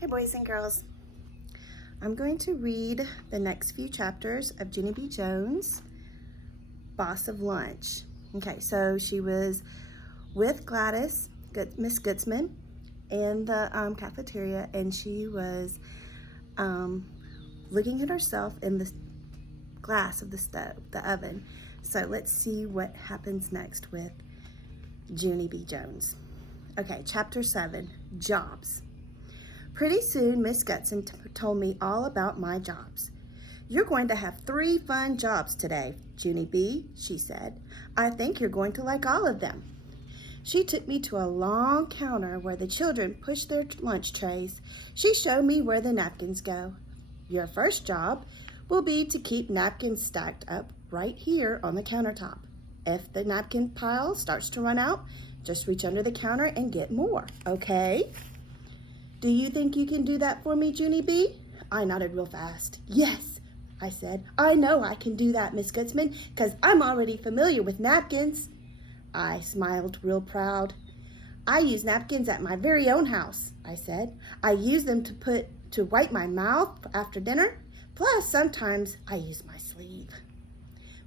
Hi boys and girls. I'm going to read the next few chapters of Junie B. Jones' Boss of Lunch. Okay, so she was with Gladys, Miss Goodsman, in the cafeteria, and she was looking at herself in the glass of the stove, the oven. So let's see what happens next with Junie B. Jones. Okay, chapter 7, Jobs. Pretty soon, Miss Gutson told me all about my jobs. You're going to have 3 fun jobs today, Junie B., she said. I think you're going to like all of them. She took me to a long counter where the children pushed their lunch trays. She showed me where the napkins go. Your first job will be to keep napkins stacked up right here on the countertop. If the napkin pile starts to run out, just reach under the counter and get more, okay? Do you think you can do that for me, Junie B.? I nodded real fast. Yes, I said. I know I can do that, Miss Goodsman, because I'm already familiar with napkins. I smiled real proud. I use napkins at my very own house, I said. I use them to wipe my mouth after dinner. Plus, sometimes I use my sleeve.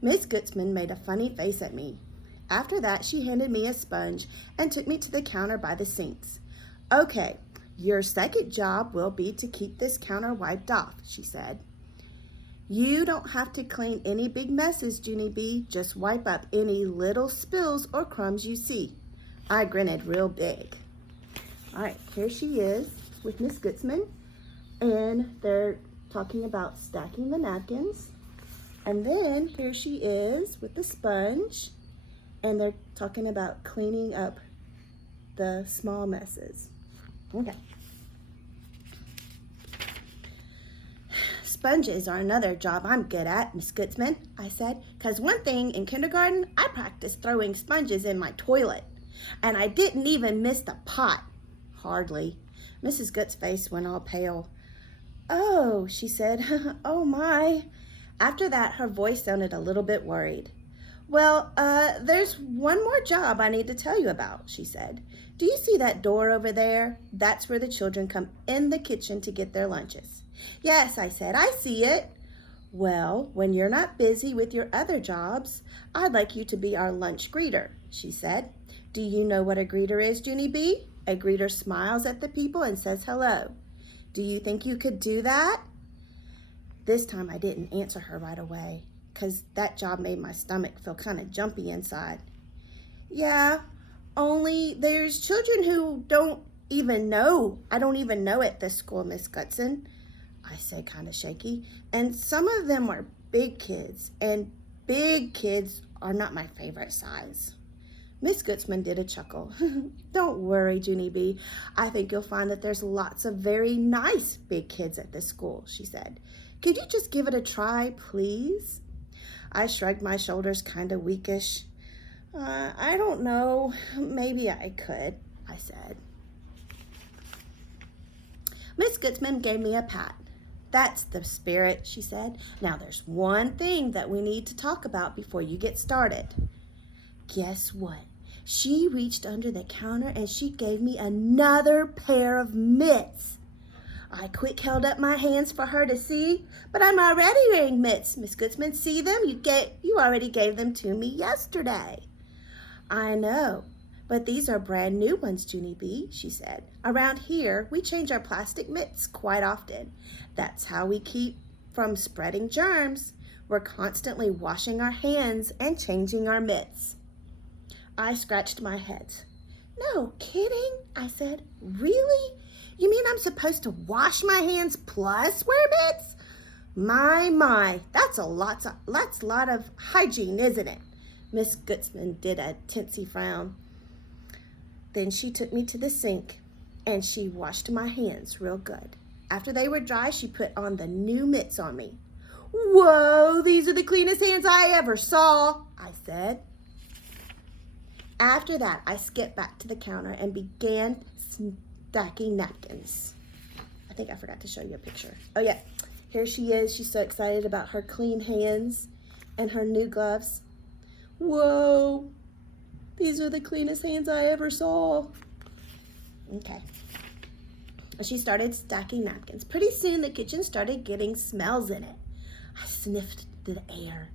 Miss Goodsman made a funny face at me. After that, she handed me a sponge and took me to the counter by the sinks. Okay. Your second job will be to keep this counter wiped off, she said. You don't have to clean any big messes, Junie B. Just wipe up any little spills or crumbs you see. I grinned real big. All right, here she is with Miss Goodsman, and they're talking about stacking the napkins. And then here she is with the sponge, and they're talking about cleaning up the small messes. Okay. Sponges are another job I'm good at, Miss Goodsman, I said, because one thing in kindergarten, I practiced throwing sponges in my toilet, and I didn't even miss the pot. Hardly. Mrs. Goods's face went all pale. Oh, she said, oh my. After that, her voice sounded a little bit worried. Well, there's one more job I need to tell you about, she said. Do you see that door over there? That's where the children come in the kitchen to get their lunches. Yes, I said, I see it. Well, when you're not busy with your other jobs, I'd like you to be our lunch greeter, she said. Do you know what a greeter is, Junie B.? A greeter smiles at the people and says hello. Do you think you could do that? This time I didn't answer her right away, because that job made my stomach feel kind of jumpy inside. Yeah, only there's children who don't even know. I don't even know at this school, Miss Goodson, I said kind of shaky. And some of them are big kids, and big kids are not my favorite size. Miss Goodsman did a chuckle. Don't worry, Junie B. I think you'll find that there's lots of very nice big kids at this school, she said. Could you just give it a try, please? I shrugged my shoulders kind of weakish. I don't know. Maybe I could, I said. Miss Goodsman gave me a pat. That's the spirit, she said. Now there's one thing that we need to talk about before you get started. Guess what? She reached under the counter and she gave me another pair of mitts. I quick held up my hands for her to see, but I'm already wearing mitts, Miss Goodsman. See them? You already gave them to me yesterday. I know, but these are brand new ones, Junie B., she said. Around here, we change our plastic mitts quite often. That's how we keep from spreading germs. We're constantly washing our hands and changing our mitts. I scratched my head. No kidding, I said. Really? You mean I'm supposed to wash my hands plus wear mitts? My, that's a lot of hygiene, isn't it? Miss Goodsman did a tinsy frown. Then she took me to the sink and she washed my hands real good. After they were dry, she put on the new mitts on me. Whoa, these are the cleanest hands I ever saw, I said. After that, I skipped back to the counter and began stacking napkins. I think I forgot to show you a picture. Oh yeah, here she is. She's so excited about her clean hands and her new gloves. Whoa, these are the cleanest hands I ever saw. Okay. She started stacking napkins. Pretty soon the kitchen started getting smells in it. I sniffed the air.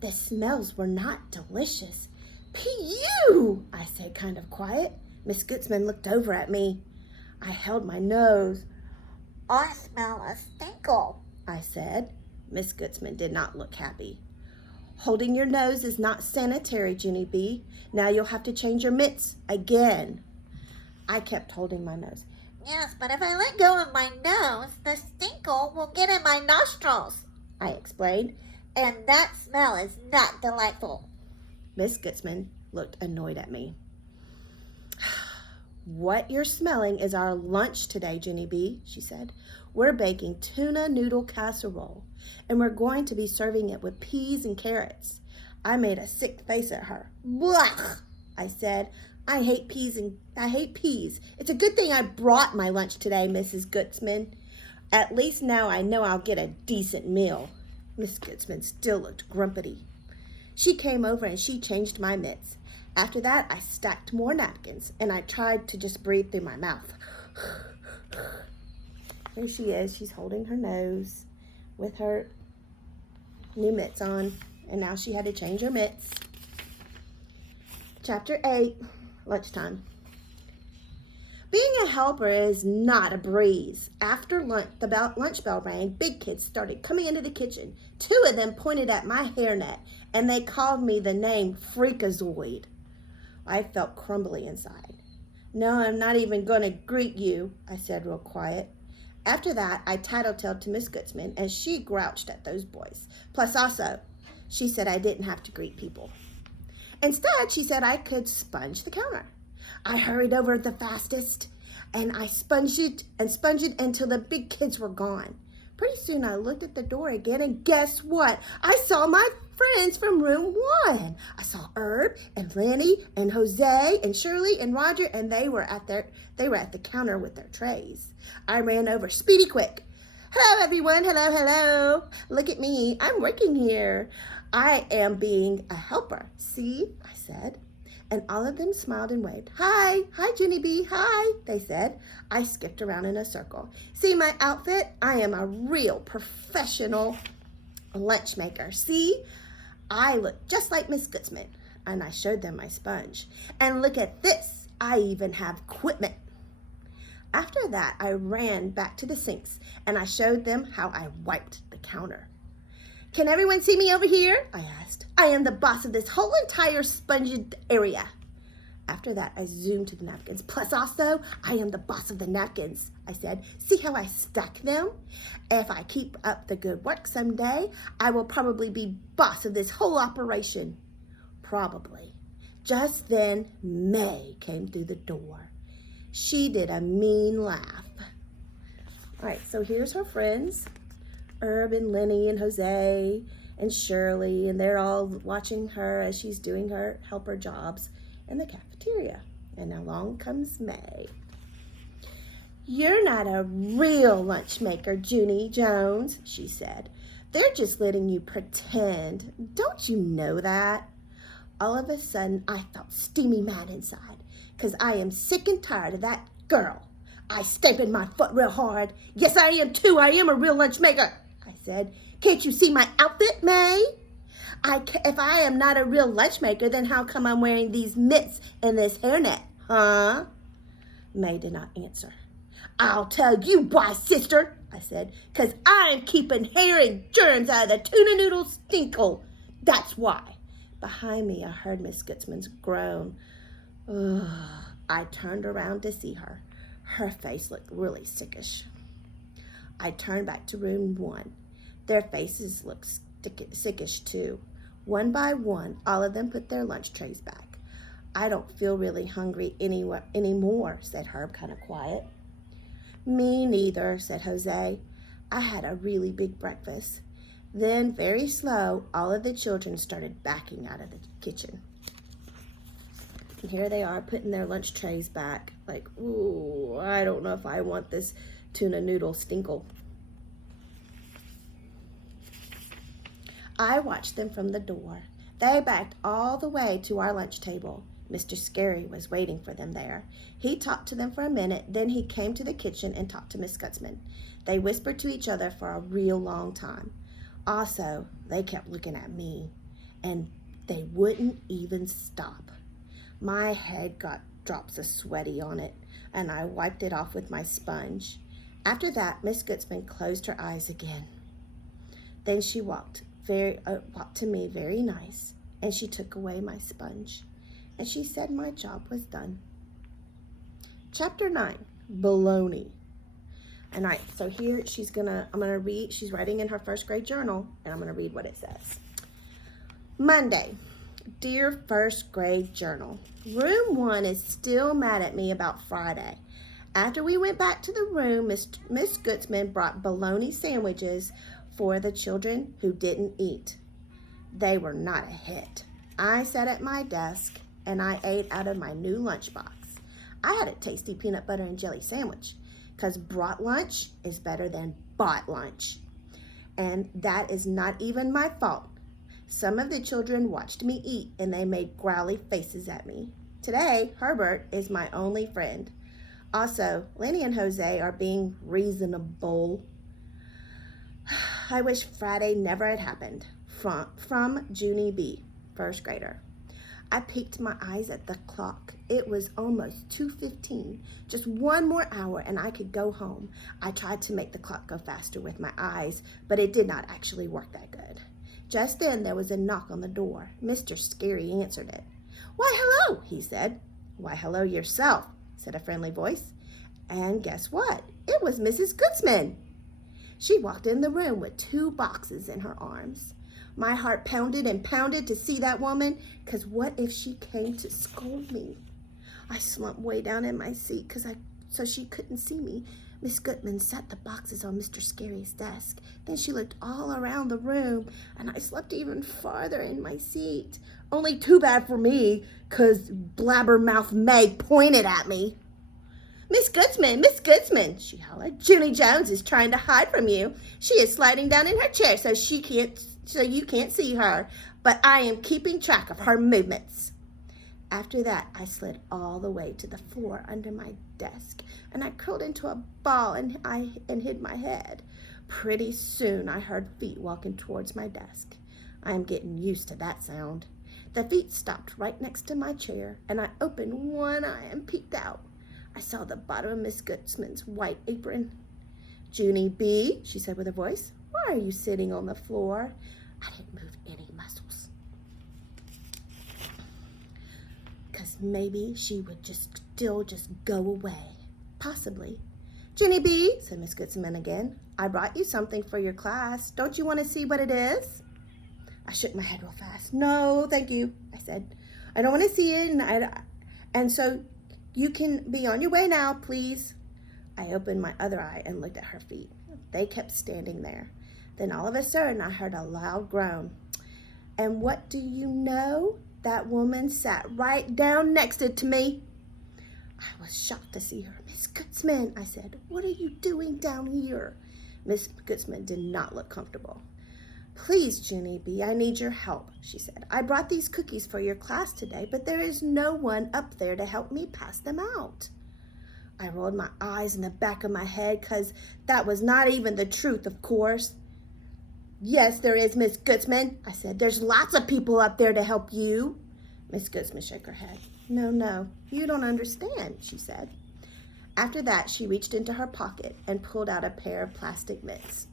The smells were not delicious. Pew! I said, kind of quiet. Miss Gutzman looked over at me. I held my nose. I smell a stinkle, I said. Miss Gutzman did not look happy. Holding your nose is not sanitary, Junie B. Now you'll have to change your mitts again. I kept holding my nose. Yes, but if I let go of my nose, the stinkle will get in my nostrils, I explained. and that smell is not delightful. Miss Gutzman looked annoyed at me. What you're smelling is our lunch today, Junie B, she said. We're baking tuna noodle casserole, and we're going to be serving it with peas and carrots. I made a sick face at her. Blah! I said, I hate peas. It's a good thing I brought my lunch today, Mrs. Gutzman. At least now I know I'll get a decent meal. Miss Gutzman still looked grumpy. She came over and she changed my mitts. After that, I stacked more napkins, and I tried to just breathe through my mouth. There she is. She's holding her nose with her new mitts on, and now she had to change her mitts. Chapter 8, lunchtime. Being a helper is not a breeze. After lunch, the lunch bell rang. Big kids started coming into the kitchen. 2 of them pointed at my hairnet, and they called me the name Freakazoid. I felt crumbly inside. No, I'm not even going to greet you, I said real quiet. After that, I tattletaled to Miss Gutzman, and she grouched at those boys. Plus also, she said I didn't have to greet people. Instead, she said I could sponge the counter. I hurried over the fastest, and I sponged it until the big kids were gone. Pretty soon, I looked at the door again, and guess what? I saw my friends from room 1. I saw Herb and Lenny and Jose and Shirley and Roger, and they were at the counter with their trays. I ran over speedy quick. Hello, everyone. Hello. Look at me. I'm working here. I am being a helper. See, I said. And all of them smiled and waved. Hi, Junie B, hi, they said. I skipped around in a circle. See my outfit? I am a real professional lunch maker. See, I look just like Miss Gutzman. And I showed them my sponge. And look at this, I even have equipment. After that, I ran back to the sinks and I showed them how I wiped the counter. Can everyone see me over here? I asked. I am the boss of this whole entire sponged area. After that, I zoomed to the napkins. Plus also, I am the boss of the napkins, I said. See how I stack them? If I keep up the good work someday, I will probably be boss of this whole operation. Probably. Just then, May came through the door. She did a mean laugh. All right, so here's her friends. Herb and Lenny and Jose and Shirley, and they're all watching her as she's doing her helper jobs in the cafeteria. And along comes May. You're not a real lunch maker, Junie Jones, she said. They're just letting you pretend. Don't you know that? All of a sudden, I felt steamy mad inside, because I am sick and tired of that girl. I stamped my foot real hard. Yes, I am too. I am a real lunch maker, I said. Can't you see my outfit, May? If I am not a real lunch maker, then how come I'm wearing these mitts and this hairnet, huh? May did not answer. I'll tell you why, sister, I said, because I'm keeping hair and germs out of the tuna noodle stinkle. That's why. Behind me, I heard Miss Gutzman's groan. Ugh. I turned around to see her. Her face looked really sickish. I turned back to room 1. Their faces looked sickish too. One by one, all of them put their lunch trays back. I don't feel really hungry anymore, said Herb, kind of quiet. Me neither, said Jose. I had a really big breakfast. Then, very slow, all of the children started backing out of the kitchen. And here they are putting their lunch trays back. Like, ooh, I don't know if I want this tuna noodle stinkle. I watched them from the door. They backed all the way to our lunch table. Mr. Scary was waiting for them there. He talked to them for a minute, then he came to the kitchen and talked to Miss Gutzman. They whispered to each other for a real long time. Also, they kept looking at me, and they wouldn't even stop. My head got drops of sweaty on it, and I wiped it off with my sponge. After that, Miss Gutzman closed her eyes again. Then she walked to me very nice, and she took away my sponge, and she said my job was done. Chapter 9, Baloney. And all right, so here I'm gonna read, she's writing in her first grade journal, and I'm gonna read what it says. Monday, dear first grade journal, room 1 is still mad at me about Friday. After we went back to the room, Miss Gutzman brought bologna sandwiches for the children who didn't eat. They were not a hit. I sat at my desk and I ate out of my new lunchbox. I had a tasty peanut butter and jelly sandwich because brought lunch is better than bought lunch. And that is not even my fault. Some of the children watched me eat and they made growly faces at me. Today, Herbert is my only friend. Also, Lenny and Jose are being reasonable. I wish Friday never had happened. From Junie B., first grader. I peeked my eyes at the clock. It was almost 2:15. Just one more hour and I could go home. I tried to make the clock go faster with my eyes, but it did not actually work that good. Just then there was a knock on the door. Mr. Scary answered it. "Why, hello," he said. "Why, hello yourself," said a friendly voice. And guess what? It was Mrs. Gutzman. She walked in the room with 2 boxes in her arms. My heart pounded and pounded to see that woman, because what if she came to scold me? I slumped way down in my seat so she couldn't see me. Miss Gutzman set the boxes on Mr. Scary's desk. Then she looked all around the room, and I slept even farther in my seat. Only too bad for me, because Blabbermouth May pointed at me. Miss Gutzman, she hollered. "Junie Jones is trying to hide from you. She is sliding down in her chair so you can't see her, but I am keeping track of her movements." After that, I slid all the way to the floor under my desk, and I curled into a ball and hid my head. Pretty soon, I heard feet walking towards my desk. I am getting used to that sound. The feet stopped right next to my chair, and I opened one eye and peeked out. I saw the bottom of Miss Gutzman's white apron. "Junie B.," she said with a voice, "why are you sitting on the floor?" I didn't move any muscles. Because maybe she would still just go away. Possibly. "Junie B.," said Miss Gutzman again, "I brought you something for your class. Don't you want to see what it is?" I shook my head real fast. "No, thank you," I said. "I don't want to see it, and so you can be on your way now, please." I opened my other eye and looked at her feet. They kept standing there. Then all of a sudden, I heard a loud groan. And what do you know? That woman sat right down next to me. I was shocked to see her. "Miss Gutzman," I said, "what are you doing down here?" Miss Gutzman did not look comfortable. "Please, Junie B., I need your help," she said. "I brought these cookies for your class today, but there is no one up there to help me pass them out." I rolled my eyes in the back of my head because that was not even the truth, of course. "Yes, there is, Miss Gutzman," I said. "There's lots of people up there to help you." Miss Gutzman shook her head. No, you don't understand," she said. After that, she reached into her pocket and pulled out a pair of plastic mitts.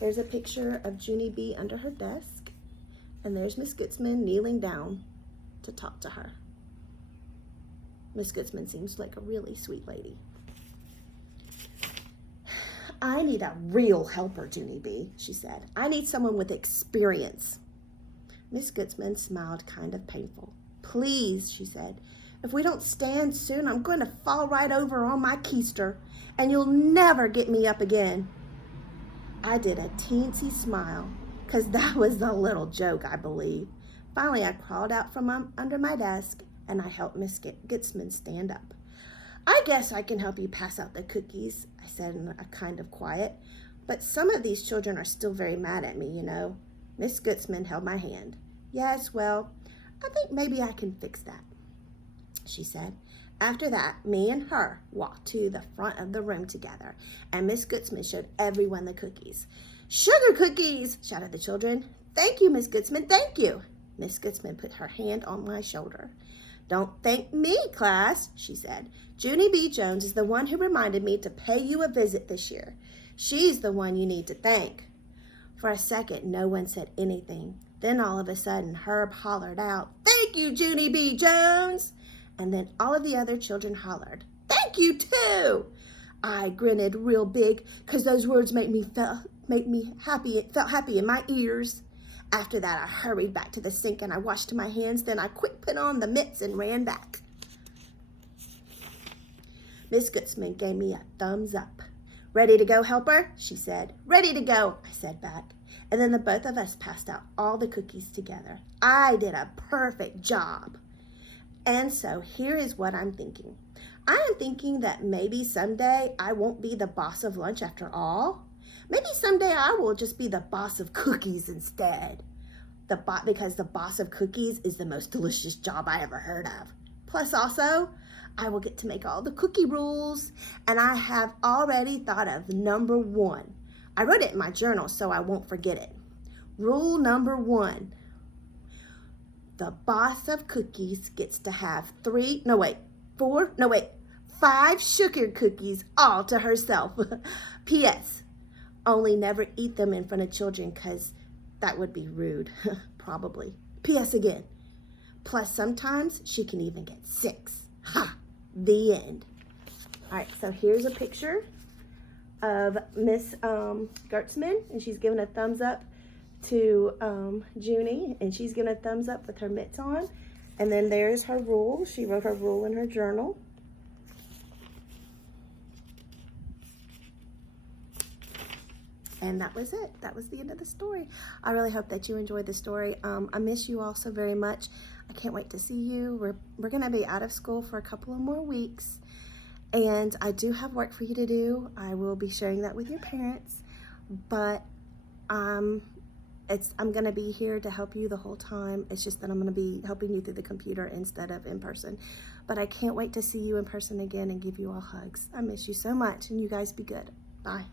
There's a picture of Junie B. under her desk, and there's Miss Gutzman kneeling down to talk to her. Miss Gutzman seems like a really sweet lady. "I need a real helper, Junie B.," she said. "I need someone with experience." Miss Gutzman smiled kind of painful. "Please," she said, "if we don't stand soon, I'm going to fall right over on my keister, and you'll never get me up again." I did a teensy smile, because that was a little joke, I believe. Finally, I crawled out from under my desk, and I helped Miss Gutzman stand up. "I guess I can help you pass out the cookies," I said in a kind of quiet, "but some of these children are still very mad at me, you know." Miss Gutzman held my hand. "Yes, well, I think maybe I can fix that." she said. After that, me and her walked to the front of the room together, and Miss Goodsman showed everyone the cookies. Sugar cookies, shouted the children. Thank you, Miss Goodsman, thank you. Miss Goodsman put her hand on my shoulder. Don't thank me, class, she said. Junie B. Jones is the one who reminded me to pay you a visit this year. She's the one you need to thank. For a second, no one said anything. Then all of a sudden, Herb hollered out, Thank you, Junie B. Jones. And then all of the other children hollered, Thank you, too. I grinned real big because those words made me happy. It felt happy in my ears. After that, I hurried back to the sink and I washed my hands. Then I quick put on the mitts and ran back. Miss Goodsman gave me a thumbs up. Ready to go, helper? She said. Ready to go, I said back. And then the both of us passed out all the cookies together. I did a perfect job. And so here is what I'm thinking. I am thinking that maybe someday I won't be the boss of lunch after all. Maybe someday I will just be the boss of cookies instead. Because the boss of cookies is the most delicious job I ever heard of. Plus also, I will get to make all the cookie rules. And I have already thought of number 1. I wrote it in my journal so I won't forget it. Rule number 1. The boss of cookies gets to have 5 sugar cookies all to herself. P.S. Only never eat them in front of children because that would be rude, probably. P.S. again. Plus sometimes she can even get 6. Ha! The end. All right, so here's a picture of Miss Gertzman, and she's giving a thumbs up to Junie, and she's giving a thumbs up with her mitts on. And then there's her rule. She wrote her rule in her journal. And that was it. That was the end of the story. I really hope that you enjoyed the story. I miss you all so very much. I can't wait to see you. We're going to be out of school for a couple of more weeks. And I do have work for you to do. I will be sharing that with your parents. But I'm going to be here to help you the whole time. It's just that I'm going to be helping you through the computer instead of in person. But I can't wait to see you in person again and give you all hugs. I miss you so much. And you guys be good. Bye.